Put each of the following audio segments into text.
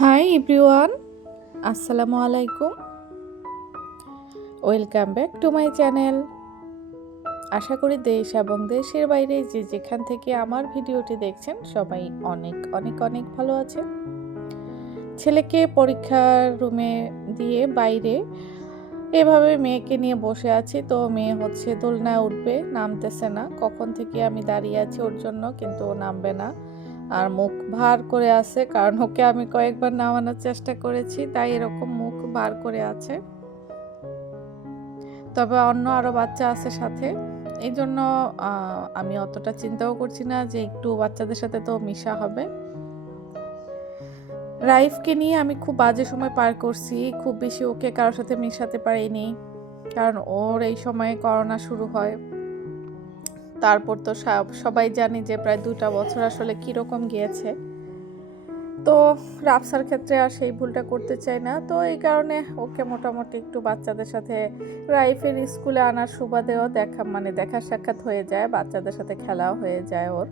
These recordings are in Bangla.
হাই এভরিওয়ান আসসালামু আলাইকুম welcome back to my channel আশা করি দেশ এবং দেশের বাইরে যে যেখান থেকে আমার ভিডিওটি দেখছেন, সবাই অনেক অনেক অনেক ভালো আছেন। ছেলেকে পরীক্ষার রুমে দিয়ে বাইরে এভাবে মেয়েকে নিয়ে বসে আছি, তো মেয়ে হচ্ছে দোলনায় উঠবে, নামতেছে না। কখন থেকে আমি দাঁড়িয়ে আছি ওর জন্য কিন্তু ও নামবে না। আর মুখ ভার করে আছে, কারণ ওকে আমি কয়েকবার নামানোর চেষ্টা করেছি, তাই এরকম মুখ ভার করে আছে। তবে অন্য আরও বাচ্চা আছে সাথে। এই জন্য আমি অতটা চিন্তাও করছি না যে একটু বাচ্চাদের সাথে তো মিশা হবে। রাইফকে নিয়ে আমি খুব বাজে সময় পার করছি, খুব বেশি ওকে কারোর সাথে মিশাতে পারিনি, কারণ ওর এই সময়ে করোনা শুরু হয়। তারপর তো সব- সবাই জানি যে প্রায় দুটা বছর আসলে কীরকম গিয়েছে। তো রাফসার ক্ষেত্রে আর সেই ভুলটা করতে চাই না। তো এই কারণে ওকে মোটামুটি একটু বাচ্চাদের সাথে রাইফের স্কুলে আনার সুবাদেও দেখা মানে দেখা সাক্ষাৎ হয়ে যায়, বাচ্চাদের সাথে খেলাও হয়ে যায় ওর।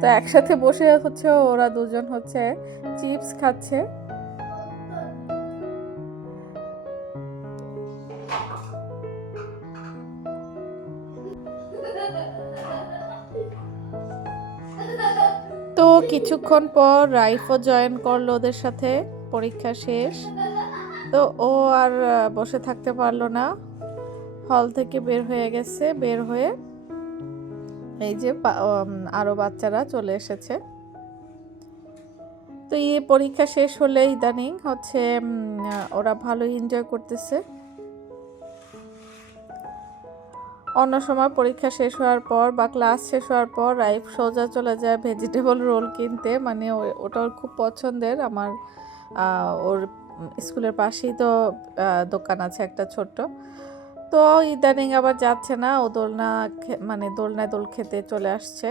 তো একসাথে বসে হচ্ছে ওরা দুজন হচ্ছে চিপস খাচ্ছে। তো কিছুক্ষণ পর রাইফও জয়েন করল ওদের সাথে পরীক্ষা শেষ। তো ও আর বসে থাকতে পারল না। হল থেকে বের হয়ে গেছে বের হয়ে এই যে বা- উম, আরও বাচ্চারা চলে এসেছে। তো এই পরীক্ষা শেষ হলে ইদানিং হচ্ছে ওরা ভালোই এনজয় করতেছে। অন্য সময় পরীক্ষা শেষ হওয়ার পর বা ক্লাস শেষ হওয়ার পর রাইফ সোজা চলে যায় ভেজিটেবল রোল কিনতে। মানে ওটা ওর খুব পছন্দের। আমার ওর স্কুলের পাশেই তো দোকান আছে একটা ছোট্ট। তো ইদানিং আবার যাচ্ছে না। ও দোলনা মানে দোলনায় দোল খেতে চলে আসছে।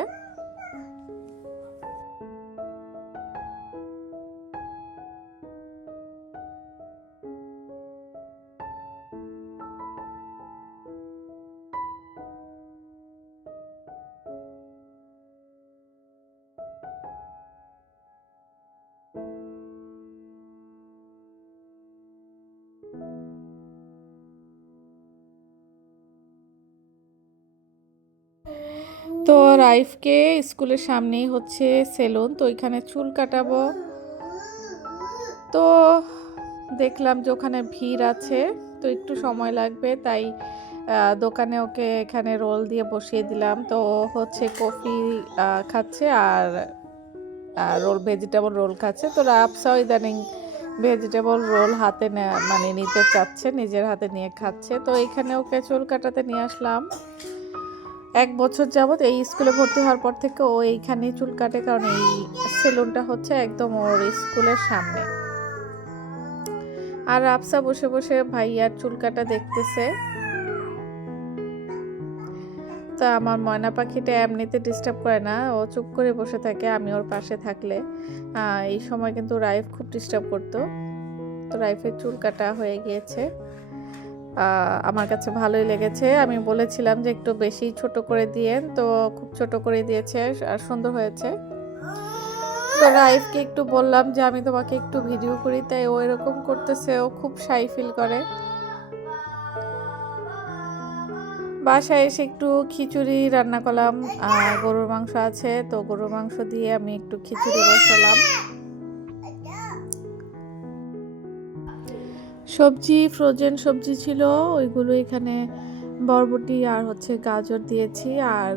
তো রাইফকে স্কুলের সামনেই হচ্ছে সেলুন, তো ওইখানে চুল কাটাবো। তো দেখলাম যে ওখানে ভিড় আছে, তো একটু সময় লাগবে, তাই দোকানে ওকে এখানে রোল দিয়ে বসিয়ে দিলাম। তো হচ্ছে কফি খাচ্ছে আর রোল ভেজিটেবল রোল খাচ্ছে। তো রাপসাও ইদানিং ভেজিটেবল রোল হাতে মানে নিতে চাচ্ছে, নিজের হাতে নিয়ে খাচ্ছে। তো এখানে ওকে চুল কাটাতে নিয়ে আসলাম। এক বছর যাবত এই স্কুলে ভর্তি হওয়ার পর থেকে ও এইখানে চুল কাটে, কারণ এই সেলুনটা হচ্ছে একদম ওর স্কুলের সামনে। আর রাপসা বসে বসে ভাইয়ার চুল কাটা দেখতেছে। তা আমার ময়না পাখিটা এমনিতে ডিস্টার্ব করে না। ও চুপ করে বসে থাকে, আমি ওর পাশে থাকলে। এই সময় কিন্তু রাইফ খুব ডিস্টার্ব করতো। তো রাইফের চুল কাটা হয়ে গিয়েছে। আমার কাছে ভালোই লেগেছে। আমি বলেছিলাম যে একটু বেশি ছোট করে দিয়েন। তো খুব ছোট করে দিয়েছে আর সুন্দর হয়েছে। তো রাইফকে একটু বললাম যে, আমি তোমাকে একটু ভিডিও করি। তাই ও এরকম করতেছে। ও খুব সাই ফিল করে। বাসায় এসে একটু খিচুড়ি রান্না করলাম, আর গরুর মাংস আছে, তো গরুর মাংস দিয়ে আমি একটু খিচুড়ি বসালাম। সবজি ফ্রোজেন সবজি ছিল, ওইগুলো এখানে বরবটি আর হচ্ছে গাজর দিয়েছি, আর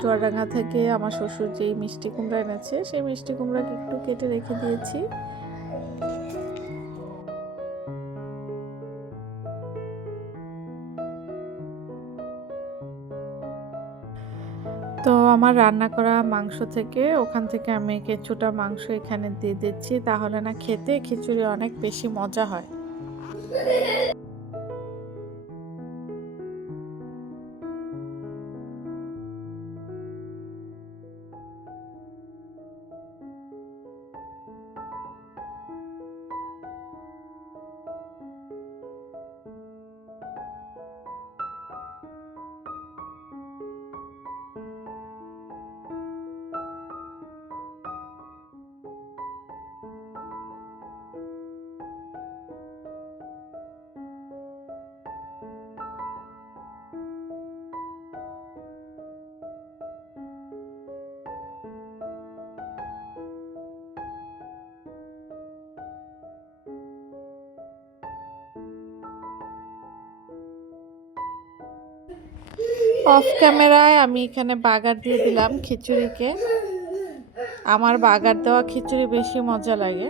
চুয়াডাঙ্গা থেকে আমার শ্বশুর যেই মিষ্টি কুমড়া এনেছে, সেই মিষ্টি কুমড়াকে একটু কেটে রেখে দিয়েছি। আমার রান্না করা মাংস থেকে ওখান থেকে আমি কিছুটা মাংস এখানে দিয়ে দিচ্ছি, তাহলে না খেতে খিচুড়ি অনেক বেশি মজা হয়। অফ ক্যামেরায় আমি এখানে বাগার দিয়ে দিলাম খিচুড়িকে। আমার বাগার দেওয়া খিচুড়ি বেশি মজা লাগে।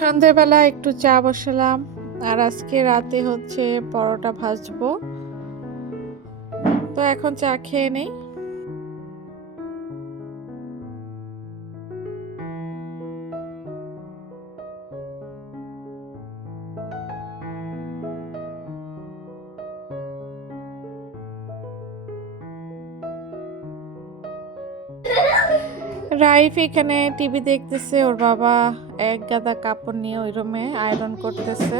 সন্ধ্যেবেলা একটু চা বসালাম। আর আজকে রাতে হচ্ছে পরোটা ভাজবো। তো এখন চা খেয়ে নেই। রাইফ এখানে টিভি দেখতেছে, ওর বাবা এক গাদা কাপড় নিয়ে ওই রুমে আয়রন করতেছে।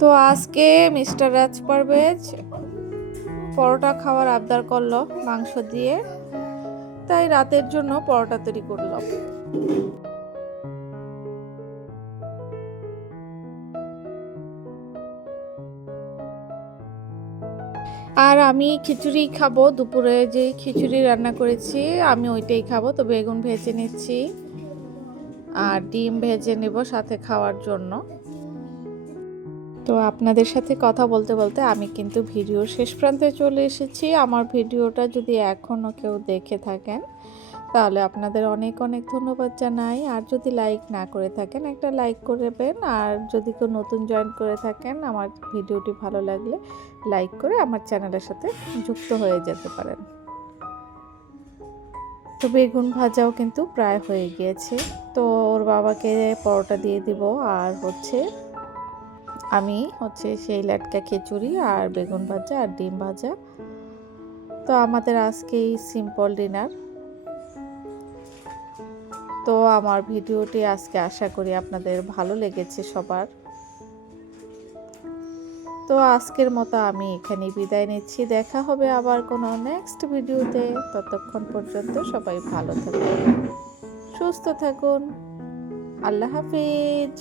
তো আজকে মিস্টার রাজ পারভেজ পরোটা খাওয়ার আবদার করল মাংস দিয়ে। তাই রাতের জন্য পরোটা তৈরি করলাম। আর আমি খিচুড়ি খাব, দুপুরে যে খিচুড়ি রান্না করেছি, আমি ওইটাই খাব, তো বেগুন ভেজে নিচ্ছি। আর ডিম ভেজে নেব সাথে খাওয়ার জন্য। তো আপনাদের সাথে কথা বলতে বলতে আমি কিন্তু ভিডিও শেষ প্রান্তে চলে এসেছি। আমার ভিডিওটা যদি এখনও কেউ দেখে থাকেন, তাহলে আপনাদের অনেক অনেক ধন্যবাদ জানাই। আর যদি লাইক না করে থাকেন, একটা লাইক করবেন আর যদি কেউ নতুন জয়েন করে থাকেন, আমার ভিডিওটি ভালো লাগলে লাইক করে আমার চ্যানেলের সাথে যুক্ত হয়ে যেতে পারেন। তো বেগুন ভাজাও কিন্তু প্রায় হয়ে গিয়েছে। তো ওর বাবাকে পরোটা দিয়ে দিব। আর হচ্ছে আমি হচ্ছে সেই লাটকা খিচুড়ি আর বেগুন ভাজা আর ডিম ভাজা। তো আমাদের আজকে সিম্পল ডিনার তো আমার ভিডিওটি আজকে আশা করি আপনাদের ভালো লেগেছে সবার। তো আজকের মতো আমি এখানে বিদায় নিচ্ছি। দেখা হবে আবার কোনো নেক্সট ভিডিওতে। ততক্ষণ পর্যন্ত সবাই ভালো থাকুন, সুস্থ থাকুন। আল্লাহ হাফিজ।